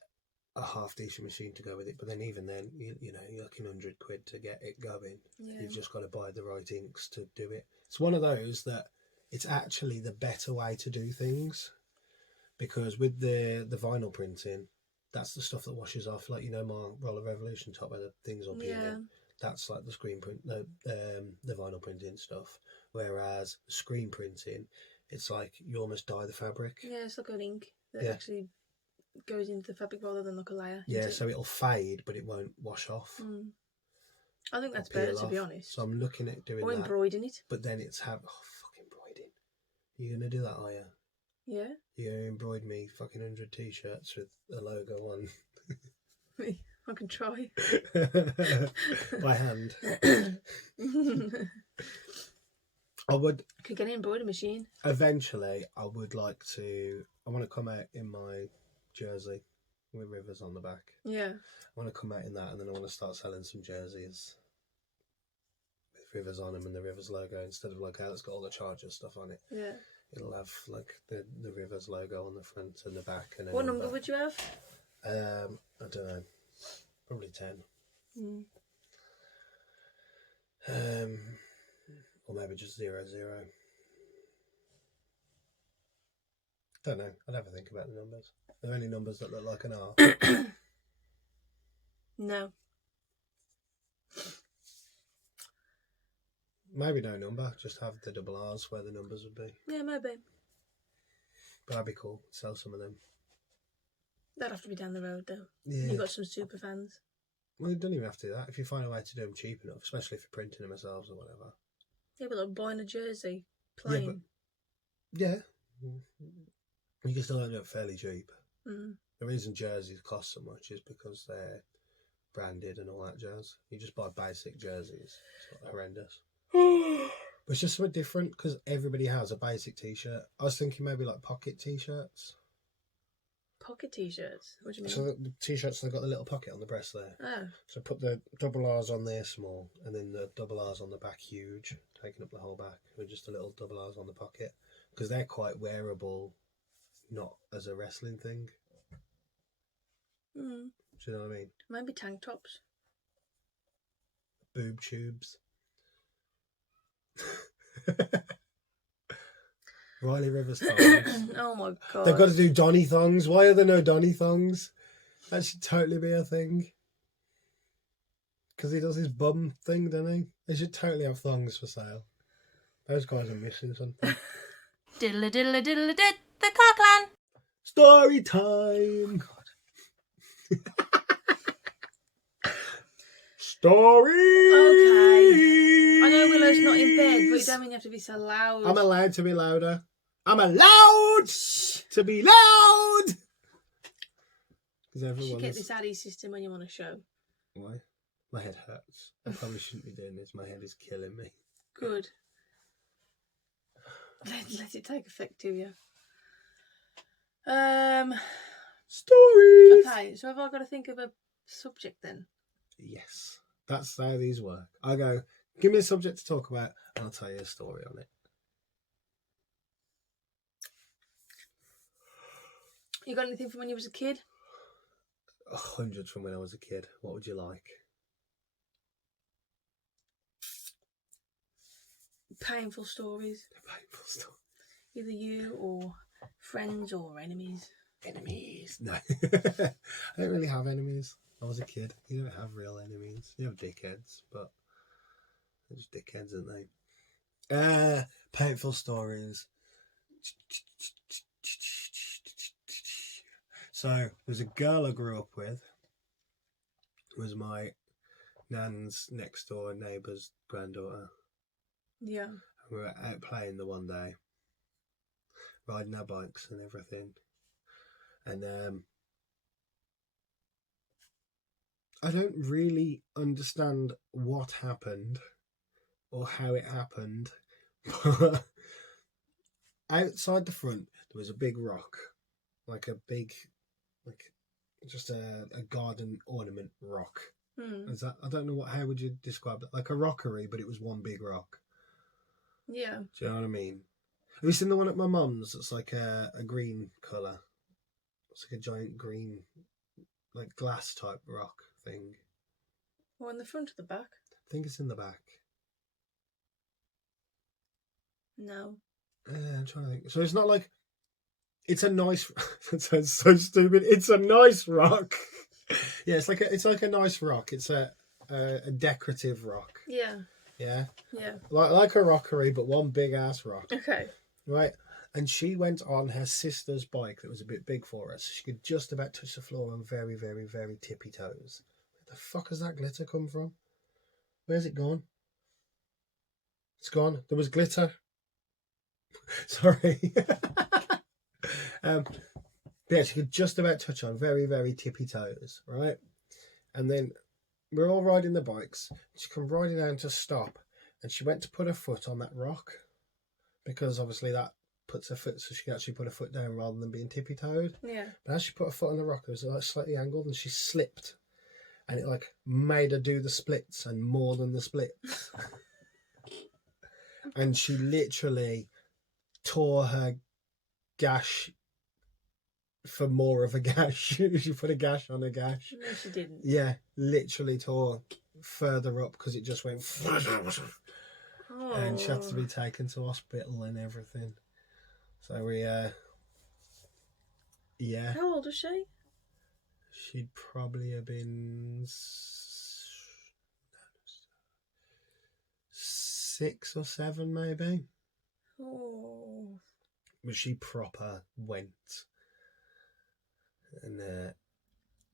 a half decent machine to go with it. But then even then, you know, you're looking £100 to get it going. Yeah. You've just got to buy the right inks to do it. It's one of those that it's actually the better way to do things, because with the vinyl printing, that's the stuff that washes off. Like, you know, my Roller Revolution top where the things will be in it. That's like the screen print, the vinyl printing stuff. Whereas screen printing, it's like you almost dye the fabric. Yeah, it's like an ink that actually goes into the fabric rather than like a layer. Yeah, into so it'll fade, but it won't wash off. I think that's or peel better, to be off. honest. So I'm looking at doing Or that. embroidering it. But then it's fucking embroidering. You gonna do that, are you? Yeah. You're gonna embroider me fucking 100 t-shirts with a logo on. I can try. By hand. I would Could get an embroidery machine. eventually. I would like to. I want to come out in my jersey with rivers on the back. Yeah. I want to come out in that, and then I want to start selling some jerseys with rivers on them and the rivers logo instead of like how it's got all the Chargers stuff on it. Yeah. It'll have like the rivers logo on the front and the back. And What number would you have? I don't know. Probably 10. Or maybe just 00. Don't know. I'd have to think about the numbers. Are there any numbers that look like an R? No. Maybe no number. Just have the double R's where the numbers would be. Yeah, maybe. But that'd be cool. Sell some of them. That'd have to be down the road, though. Yeah. You got some super fans. Well, you don't even have to do that. If you find a way to do them cheap enough, especially if you're printing them yourselves or whatever. Yeah, but like buying a jersey, plain. Yeah. You can still do it fairly cheap. The reason jerseys cost so much is because they're branded and all that jazz. You just buy basic jerseys. It's not horrendous. But it's just something different because everybody has a basic t-shirt. I was thinking maybe like pocket t-shirts. Pocket t-shirts? What do you mean? So the t-shirts, they've got the little pocket on the breast there. Oh. So put the double R's on there small, and then the double R's on the back huge, taking up the whole back, with just a little double R's on the pocket. Because they're quite wearable, not as a wrestling thing. Do you know what I mean? Maybe tank tops. Boob tubes. Riley Rivers thongs. Oh my god. They've got to do Donny thongs. Why are there no Donny thongs? That should totally be a thing. Because he does his bum thing, doesn't he? They should totally have thongs for sale. Those guys are missing something. Diddle diddle diddle did the Carr Clan. Story time. Oh, Story. Okay. I know Willow's not in bed, but you don't mean you have to be so loud. I'm allowed to be louder. I'm allowed to be loud. Because You should get everyone's... this Addy system when you want a show. Why? My head hurts. I probably shouldn't be doing this. My head is killing me. Good. Let it take effect to you. Stories. Okay, so have I got to think of a subject then? Yes. That's how these work. I go, give me a subject to talk about, and I'll tell you a story on it. You got anything from when you was a kid? 100 from when I was a kid. What would you like? Painful stories. Painful story. Either you or friends or enemies. Enemies. No. I don't really have enemies. I was a kid. You don't have real enemies. You have dickheads, but they're just dickheads, aren't they? Painful stories. So, there's a girl I grew up with. It was my nan's next door neighbour's granddaughter. Yeah. We were out playing the one day, riding our bikes and everything. And I don't really understand what happened or how it happened, but outside the front there was a big rock, like just a garden ornament rock. Is that, I don't know how would you describe it? Like a rockery, but it was one big rock. Yeah. Do you know what I mean? Have you seen the one at my mum's? It's like a green colour. It's like a giant green, like glass type rock thing. Or in the front or the back? I think it's in the back. No. I'm trying to think. So it's not like, it's a nice. That sounds so stupid. It's a nice rock. Yeah, it's like a nice rock. It's a decorative rock. Yeah. Yeah. Yeah. Like a rockery, but one big ass rock. Okay. Right. And she went on her sister's bike that was a bit big for her, so she could just about touch the floor on very, very, very tippy toes. Where the fuck has that glitter come from? Where's it gone? It's gone. There was glitter. Sorry. Yeah, she could just about touch on very, very tippy toes, right? And then we're all riding the bikes. She come riding down to stop, and she went to put her foot on that rock because obviously that puts her foot, so she can actually put her foot down rather than being tippy toed. Yeah. But as she put her foot on the rock, it was like slightly angled, and she slipped, and it like made her do the splits and more than the splits. And she literally tore her gash for more of a gash. She put a gash on a gash. No, she didn't. Yeah, literally tore further up because it just went. Oh. And she had to be taken to hospital and everything. So we, yeah. How old was she? She'd probably have been 6 or 7, maybe. Oh. But she proper went. And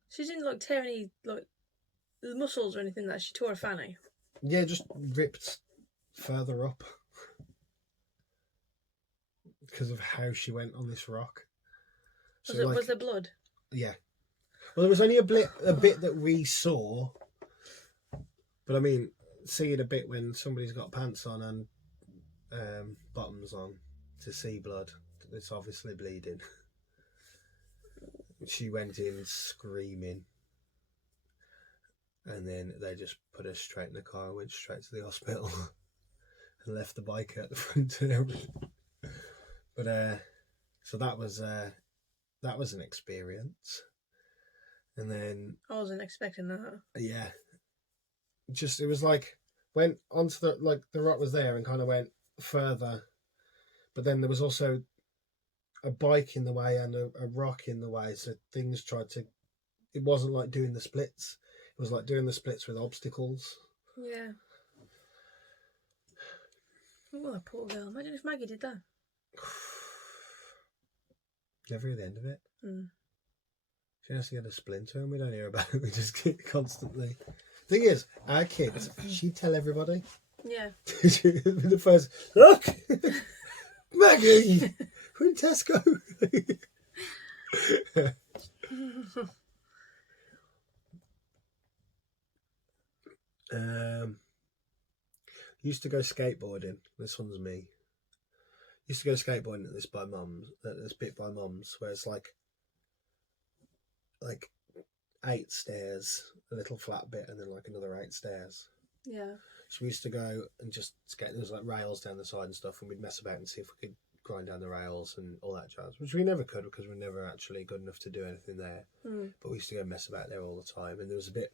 She didn't like tear any like muscles or anything. That she tore a fanny. yeah, just ripped further up because of how she went on this rock. So Was there blood? Yeah. Well, there was only a bit that we saw, but I mean, seeing a bit when somebody's got pants on and bottoms on to see blood, it's obviously bleeding. She went in screaming, and then they just put her straight in the car and went straight to the hospital and left the bike at the front and everything. But so that was an experience. And then I wasn't expecting that. yeah, just it was like went onto the rock was there and kind of went further, but then there was also a bike in the way and a rock in the way, so things tried to. It wasn't like doing the splits. It was like doing the splits with obstacles. Yeah. Oh, that poor girl. Imagine if Maggie did that. Never hear the end of it. Mm. She has to get a splinter, and we don't hear about it. We just get constantly. Thing is, our kids, she'd tell everybody. Yeah. The first look, Maggie, we're in Tesco. Used to go skateboarding. This one's me. Used to go skateboarding at this bit by mum's, where it's like 8 stairs, a little flat bit, and then like another 8 stairs. Yeah. So we used to go and just skate. There was like rails down the side and stuff, and we'd mess about and see if we could grind down the rails and all that jazz, which we never could because we're never actually good enough to do anything there. But we used to go mess about there all the time, and there was a bit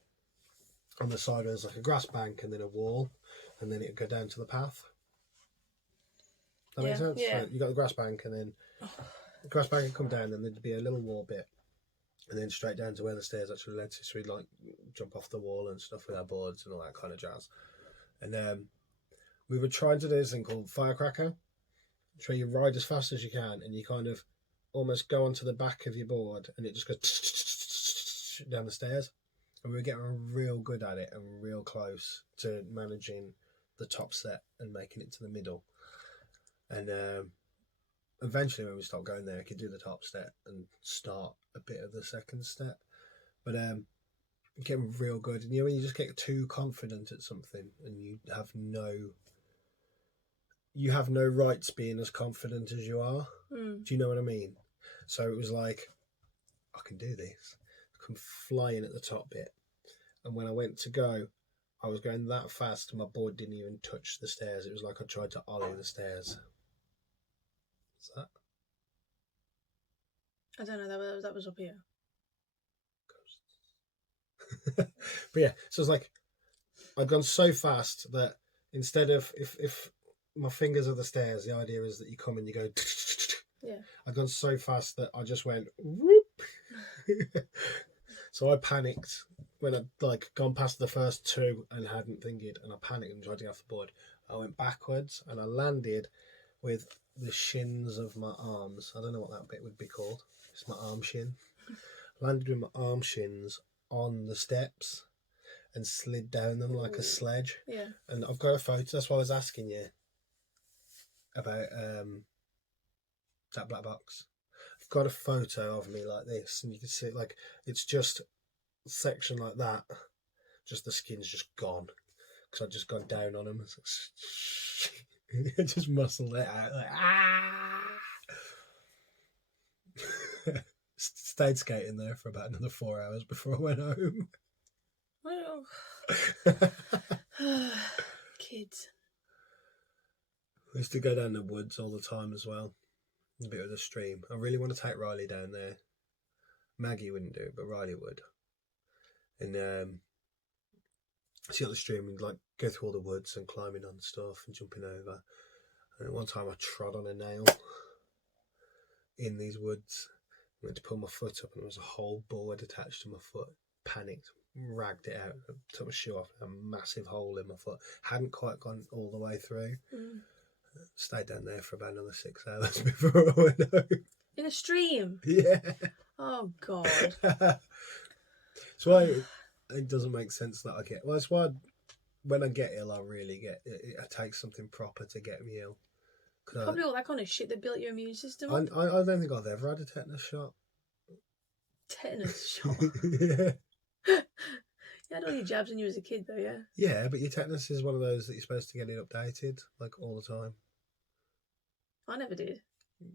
on the side where there was like a grass bank and then a wall, and then it would go down to the path. That makes sense? Yeah. So you got the grass bank, and then the grass bank would come down, and there'd be a little wall bit, and then straight down to where the stairs actually led to. So we'd like jump off the wall and stuff with our boards and all that kind of jazz. And we were trying to do this thing called Firecracker, where you ride as fast as you can, and you kind of almost go onto the back of your board, and it just goes down the stairs. And we were getting real good at it and real close to managing the top set and making it to the middle. And eventually, when we stopped going there, I could do the top step and start a bit of the second step. But getting real good. And when you just get too confident at something and you have no rights being as confident as you are. Do you know what I mean? So it was like, I can do this. I come flying at the top bit. And when I went to go, I was going that fast my board didn't even touch the stairs. It was like I tried to ollie the stairs. What's that? I don't know. That was up here. But yeah, so it's like I'd gone so fast that instead of if my fingers are the stairs, the idea is that you come and you go. Yeah. I'd gone so fast that I just went whoop. So I panicked when I'd gone past the first 2 and hadn't thingied, and I panicked and tried to get off the board. I went backwards and I landed with the shins of my arms. I don't know what that bit would be called. It's my arm shin. Landed with my arm shins on the steps and slid down them like a sledge. Yeah. And I've got a photo. That's why I was asking you about that black box. I've got a photo of me like this, and you can see it, like it's just a section like that. Just the skin's just gone because I've just gone down on them. I just muscled it out. Like, Stayed skating there for about another 4 hours before I went home. Well, kids. I used to go down the woods all the time as well. A bit of the stream. I really want to take Riley down there. Maggie wouldn't do it, but Riley would. And see on the stream and like go through all the woods and climbing on stuff and jumping over. And at one time I trod on a nail in these woods. I went to pull my foot up and there was a whole board attached to my foot. Panicked, ragged it out, took my shoe off, a massive hole in my foot. Hadn't quite gone all the way through. Stayed down there for about another 6 hours before I went home. In a stream? Yeah. Oh, God. That's why it doesn't make sense that I get... Well, that's why when I get ill, I really get... It takes something proper to get me ill. Probably all that kind of shit that built your immune system I up. don't think I've ever had a tetanus shot. Tetanus shot? Yeah. You had all your jabs when you was a kid, though, yeah? Yeah, but your tetanus is one of those that you're supposed to get it updated, like, all the time. I never did.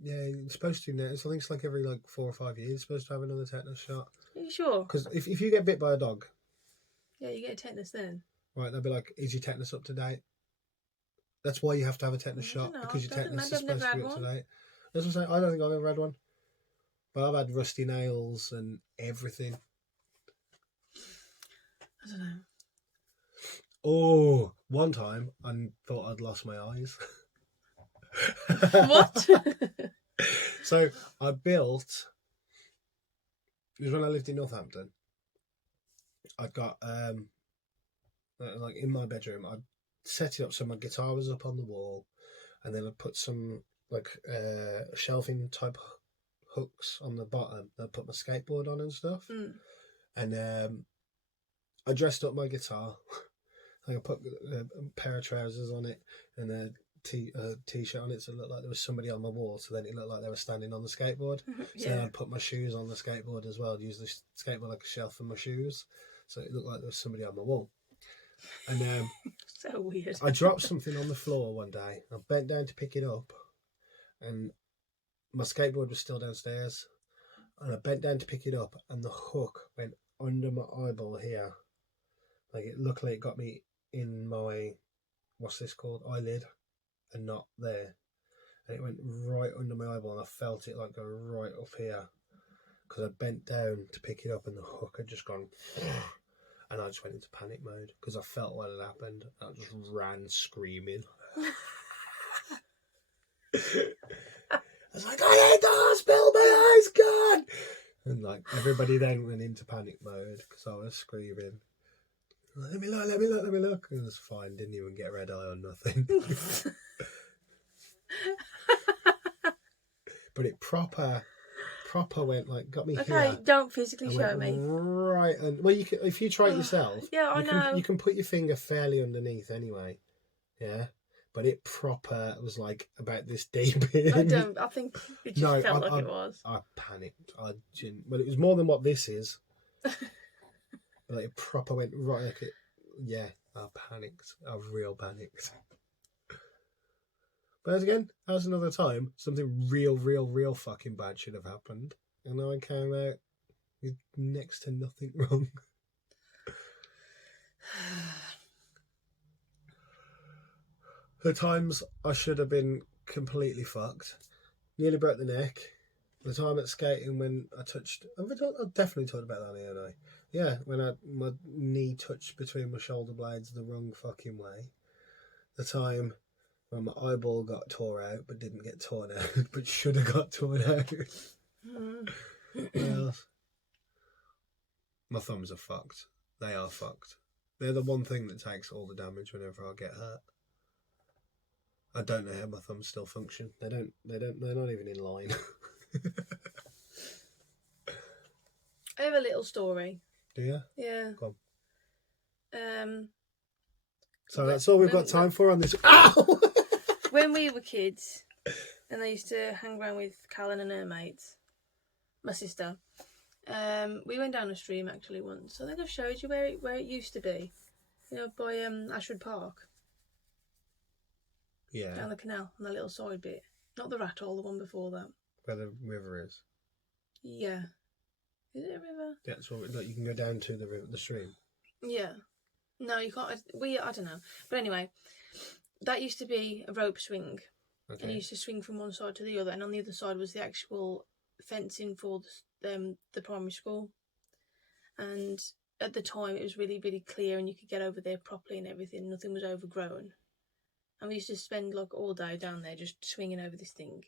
Yeah, you're supposed to now. I think it's like every, 4 or 5 years you're supposed to have another tetanus shot. Are you sure? Because if you get bit by a dog... Yeah, you get a tetanus then. Right, they'll be like, is your tetanus up to date? That's why you have to have a tetanus shot, because your tetanus is supposed to be up to date. That's what I'm saying. I don't think I've ever had one. But I've had rusty nails and everything. I don't know. Oh, one time I thought I'd lost my eyes. What? So I built... It was when I lived in Northampton. I'd got, in my bedroom, I'd set it up so my guitar was up on the wall, and then I'd put some, shelving type hooks on the bottom. I'd put my skateboard on and stuff. And I dressed up my guitar. I put a pair of trousers on it and a t-shirt on it, so it looked like there was somebody on my wall, so then it looked like they were standing on the skateboard. So then I'd put my shoes on the skateboard as well. I'd use the skateboard like a shelf for my shoes, so it looked like there was somebody on my wall. And so weird. I dropped something on the floor one day. I bent down to pick it up, and my skateboard was still downstairs. And I bent down to pick it up, and the hook went under my eyeball here. Luckily it got me in my, what's this called, eyelid, and not there. And it went right under my eyeball, and I felt it go right up here, because I bent down to pick it up, and the hook had just gone. And I just went into panic mode because I felt what had happened. I just ran screaming. I was like, I hate the hospital, my eyes gone! And everybody then went into panic mode because I was screaming. Let me look, let me look, let me look. It was fine, didn't even get red eye or nothing. But it proper went got me here. Okay, don't physically show me. Right, and well, you can, if you try it yourself. Yeah, I know. You can put your finger fairly underneath anyway. Yeah, but it proper was about this deep in. I think it just felt like it was. I panicked. Well, it was more than what this is. But it proper went right. Yeah, I panicked. I real panicked. But again, that was another time something real fucking bad should have happened, and I came out with next to nothing wrong. The times I should have been completely fucked, nearly broke the neck. The time at skating when I definitely talked about that, haven't I? Yeah, when my knee touched between my shoulder blades the wrong fucking way. The time when my eyeball got tore out but didn't get torn out, but should have got torn out. What else? My thumbs are fucked. They are fucked. They're the one thing that takes all the damage whenever I get hurt. I don't know how my thumbs still function. They're not even in line. I have a little story. Do you? Yeah. Go on. So But that's all we've got time for on this. Ow! When we were kids, and I used to hang around with Callan and her mates, my sister, we went down a stream actually once. I think I've showed you where it used to be. You know, by Ashford Park. Yeah. Down the canal, on that little side bit. Not the rat hole, the one before that. Where the river is. Yeah. Is it a river? Yeah, so like you can go down to the river, the stream. Yeah. No, you can't. I don't know. But anyway, that used to be a rope swing. Okay. And you used to swing from one side to the other. And on the other side was the actual fencing for the primary school. And at the time, it was really, really clear and you could get over there properly and everything. Nothing was overgrown. And we used to spend like all day down there just swinging over this thing.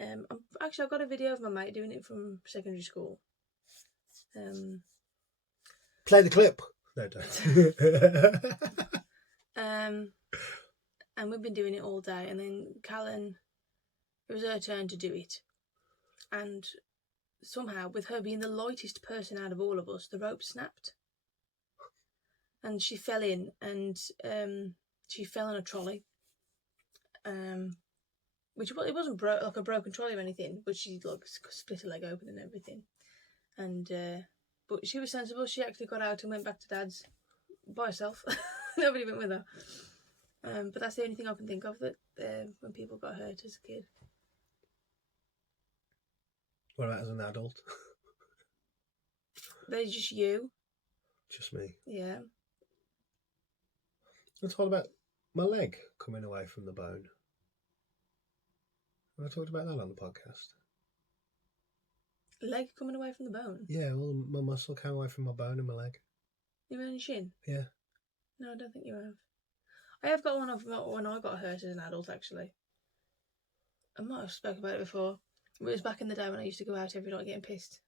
I've got a video of my mate doing it from secondary school. Play the clip. No, don't. And we've been doing it all day. And then Callan, it was her turn to do it. And somehow, with her being the lightest person out of all of us, the rope snapped. And she fell in, and she fell on a trolley. Which it wasn't like a broken trolley or anything, but she like split her leg open and everything. And but she was sensible. She actually got out and went back to Dad's by herself. Nobody went with her. But that's the only thing I can think of that when people got hurt as a kid. What about as an adult? They're just you. Just me. Yeah. Let's talk about my leg coming away from the bone. Have I talked about that on the podcast? Leg coming away from the bone? Yeah, well, my muscle came away from my bone in my leg. You mean your shin? Yeah. No, I don't think you have. I have got one of when I got hurt as an adult, actually. I might have spoken about it before. It was back in the day when I used to go out every night getting pissed.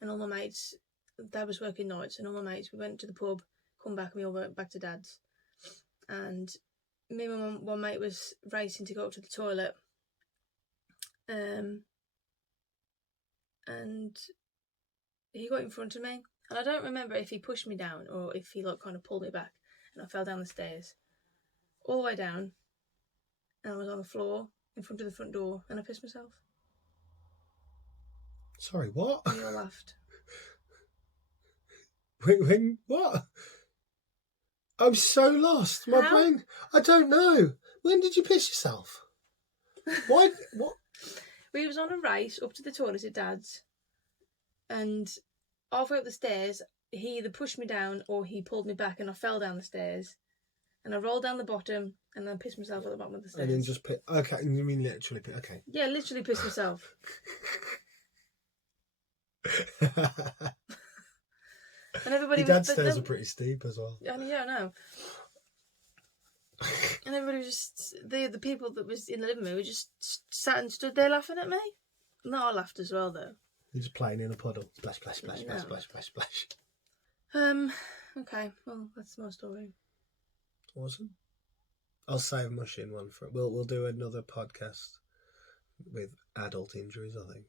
And all my mates, Dad was working nights, and all my mates, we went to the pub, come back, and we all went back to Dad's. And me and one mate was racing to go up to the toilet. And he got in front of me. And I don't remember if he pushed me down or if he like kind of pulled me back. And I fell down the stairs. All the way down. And I was on the floor in front of the front door. And I pissed myself. Sorry, what? And we all laughed. When what? I'm so lost. My How? brain. I don't know. When did you piss yourself? Why? What? We was on a race up to the toilet at Dad's. And halfway up the stairs, he either pushed me down or he pulled me back and I fell down the stairs. And I rolled down the bottom and then pissed myself at the bottom of the stairs. And then just pit. Okay, you mean literally pit. Okay. Yeah, literally pissed myself. And everybody Your dad's was, stairs are pretty steep as well. Yeah, I know. And everybody was just the people that was in the living room were just sat and stood there laughing at me. And I laughed as well though. You're just playing in a puddle. Splash, splash, splash, No. splash, splash, splash, splash. Okay, well that's my story. Awesome. I'll save my shin one for it. We'll do another podcast with adult injuries, I think.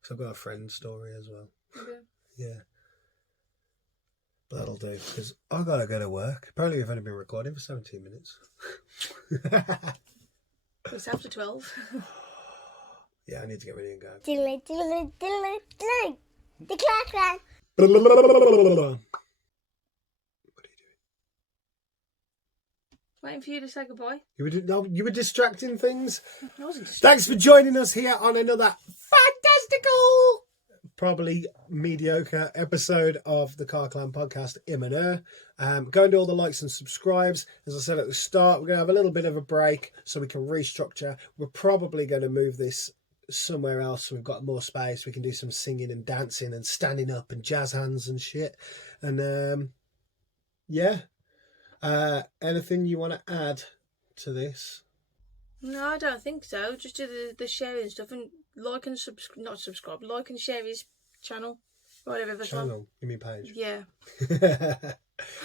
Because I've got a friend story as well. Okay. Yeah. But that'll do, because I've got to go to work. Apparently we've only been recording for 17 minutes. It's after 12. Yeah, I need to get ready and go. Diddly, diddly, diddly, diddly. The clock ran. What are you doing? Waiting for you to say goodbye. You were distracting things. I wasn't just... Thanks for joining us here on another fantastical, probably mediocre episode of the Carr Clan podcast, im&er. Go and do all the likes and subscribes. As I said at the start, we're going to have a little bit of a break so we can restructure. We're probably going to move this somewhere else so we've got more space. We can do some singing and dancing and standing up and jazz hands and shit. And yeah. Anything you want to add to this? No, I don't think so. Just do the sharing stuff and like and not subscribe. Like and share his channel. Whatever that's on. Channel, you mean page? Yeah.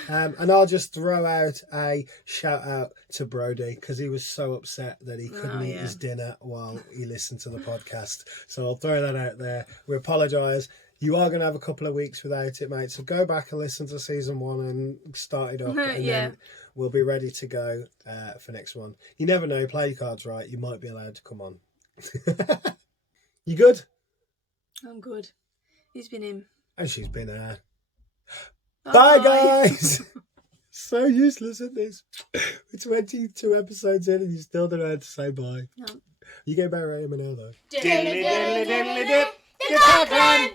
And I'll just throw out a shout out to Brody because he was so upset that he couldn't eat his dinner while he listened to the podcast. So I'll throw that out there. We apologise. You are going to have a couple of weeks without it, mate. So go back and listen to season 1 and start it up. And then we'll be ready to go for next one. You never know. Play your cards right. You might be allowed to come on. You good? I'm good. He's been him. And she's been her. Bye, guys. So useless at this. We're 22 episodes in and you still don't know how to say bye. No. You get better at im&er though. Diddly diddly diddly dip. The Carr Clan.